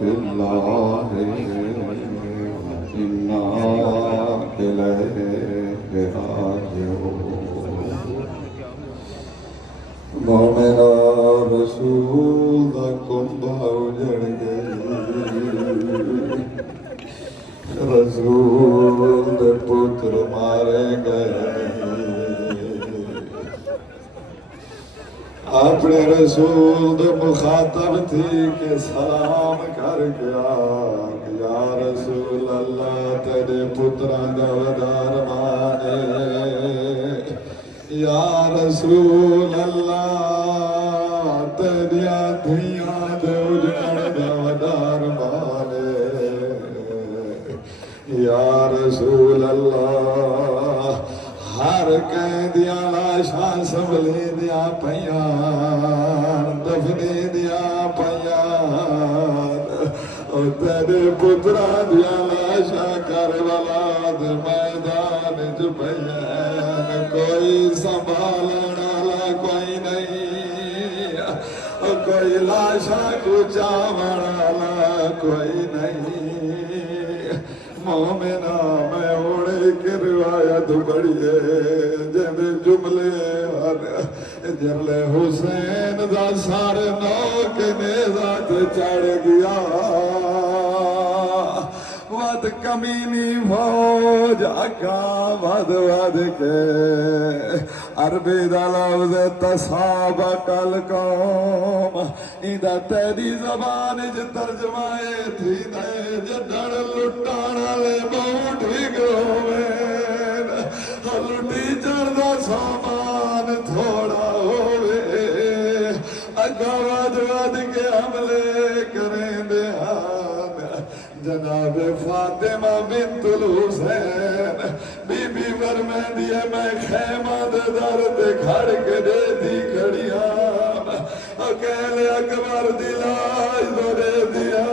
بالله وإنا إليه راجعون مومنا رسول دا کنبہ اجڑ گئی رسول دے پتر مارے گئے اپنے رسول دے مخاطب تھی کہ سلام کر گیا یا رسول اللہ تیرے پتران دا ودار مانے یا رسول اللہ تیریا دھیاں دے اجڑ دا ودار مانے یا رسول اللہ ہر کہیں دیا لاشاں سنبھلی دیا پیان دفنی دیا پیان اور تیرے پترا دیا لاشاں کربلا دے میدان جو پیان کوئی سنبھالنا لا کوئی نہیں اور کوئی لاشاں کو چاوڑا لا کوئی نہیں مومنہ میں اوڑے کی روایت بڑھئے جن جملے جرلے حسین دا سارے نوک نیزات چڑھ گیا ود کمینی فوج آکا ود کے عربی دا لفظ تسابق القوم ایدہ تیری زبان جو ترجمائے تھی دے جڑ لٹانا لے بوٹ ہی گوین لٹی چڑھدا سامان تھوڑا ہوئے اگا ود کے حملے کریں دے جناب فاطمہ بنت الحسین بی بی فرمائیں دیئے میں خیمہ دے در دے کھڑ کے دے دی کھڑیاں کہلے اکبر دلاج دو دے دیا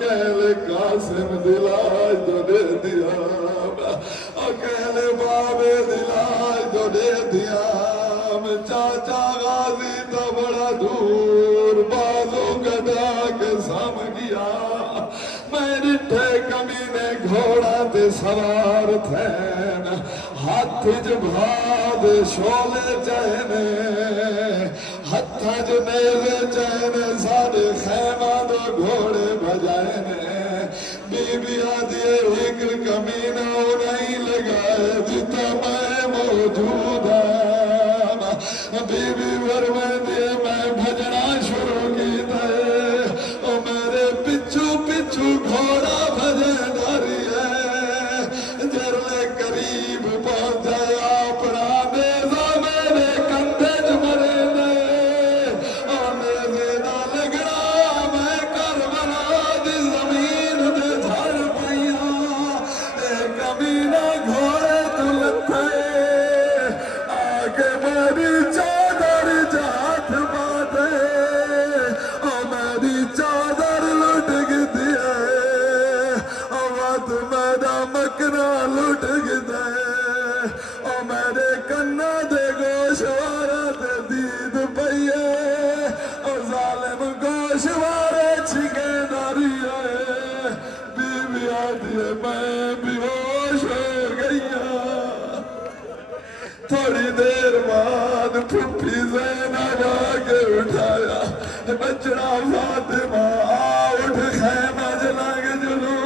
کہلے قاسم دلاج دو دے دیا کہلے بابے دلاج دو دے دیا چاچا غازی تو بڑا دور بازو گدا کے سام گیا میری ٹھے کمینے گھوڑا دے سوار تھے ہاتھ جبھاد شولے چہنے ہاتھ جو نیزے چہنے سارے خیمہ دو گھوڑے بجائنے بی بی آدھے ایک کمینہ نہیں لگائے جتا میں موجود ہے بی بی فرمائے دیئے میں بھجنا شروع کی دے او میرے پچھو پچھو گھوڑا بھجے ڈاری ہے جرلے قریب پہنچ جائے اپنا نیزہ میرے کندھے جمرے دے او نیزے نہ لگنا میں کربلا دی زمین دے جھڑ پائیا اے کمینہ گھوڑے تو لتھے آگے میری چادر جات باتے او میری چادر لٹ گئی ہے او وقت میرا مکنا لٹ گئی او میرے کنا دے گوشوارا دے دید پئیے او ظالم گوشوارے چھگے داری ہے بی بی آدھی ہے میں بیہوش ہو گئی تھوڑی دیر بعد پھپھی زینب آگے اٹھایا بچڑا فاطمہ اٹھ خیمہ جلا کے جلو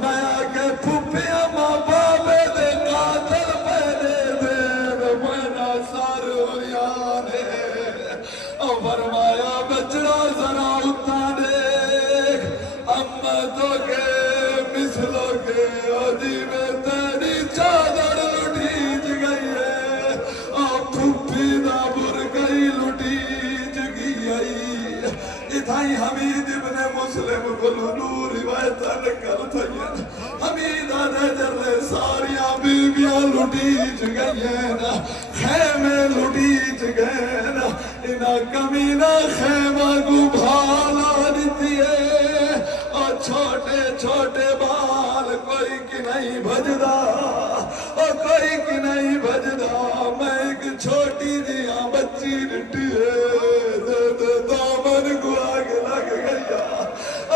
میں آگے پھپھیاں ماں بابے دے قاتل پہنے دے میرا سار ہویانے او فرمایا بچڑا ذرا اتا دیکھ امتوں کے مثلوں کے او جی میں تیری چادر لٹیج گئی ہے او پھپھی دا برگئی لٹیج گئی اتھائی حمید ابن مسلم کلو نور روایتہ نکل تھئین حمید آدھے جرلے ساریاں بیویاں لٹیج گئی ہیں خیمے لٹیج گئے انہا کمینہ خیمہ کو بھالا دیتی ہے اور چھوٹے چھوٹے بال کوئی کی نہیں بھجدا اور کوئی کی نہیں بھجدا میں ایک چھوٹی جیاں بچی ڈٹی ہے دامن کو آگے لگ گیا